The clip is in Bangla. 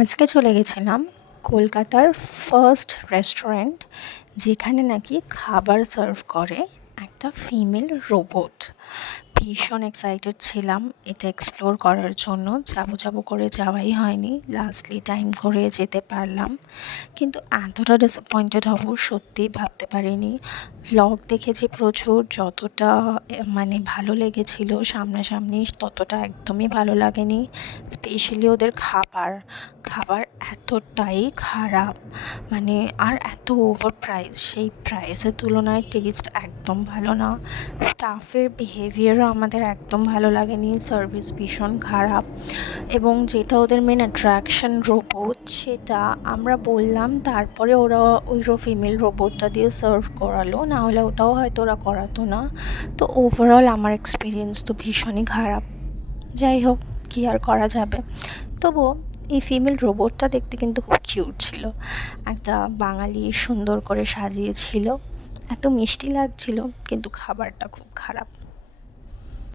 আজকে চলে গেছিলাম কলকাতার ফার্স্ট রেস্টুরেন্ট, যেখানে নাকি খাবার সার্ভ করে একটা ফিমেল রোবট। ভীষণ এক্সাইটেড ছিলাম এটা এক্সপ্লোর করার জন্য। যাবো করে যাওয়াই হয়নি, লাস্টলি টাইম করে যেতে পারলাম, কিন্তু এতটা ডিসঅ্যাপয়েন্টেড হব সত্যিই ভাবতে পারিনি। ভ্লগ দেখেছি প্রচুর, যতটা ভালো লেগেছিল সামনাসামনি ততটা একদমই ভালো লাগেনি। স্পেশালি ওদের খাবার এতটাই খারাপ, আর এত ওভার প্রাইস, সেই প্রাইসের তুলনায় টেস্ট একদম ভালো না। স্টাফের বিহেভিয়ারও আমাদের একদম ভালো লাগেনি, সার্ভিস ভীষণ খারাপ। এবং যেটা ওদের মেন অ্যাট্রাকশন রোবট, সেটা আমরা বললাম, তারপরে ওরা ওই ফিমেল রোবটটা দিয়ে সার্ভ করালো, না হলে ওটাও হয়তো ওরা করাতো না। তো ওভারঅল আমার এক্সপিরিয়েন্স তো ভীষণই খারাপ। যাই হোক, কী আর করা যাবে। তবুও এই ফিমেল রোবটটা দেখতে কিন্তু খুব কিউট ছিল, একটা বাঙালি সুন্দর করে সাজিয়েছিল, এত মিষ্টি লাগছিল, কিন্তু খাবারটা খুব খারাপ।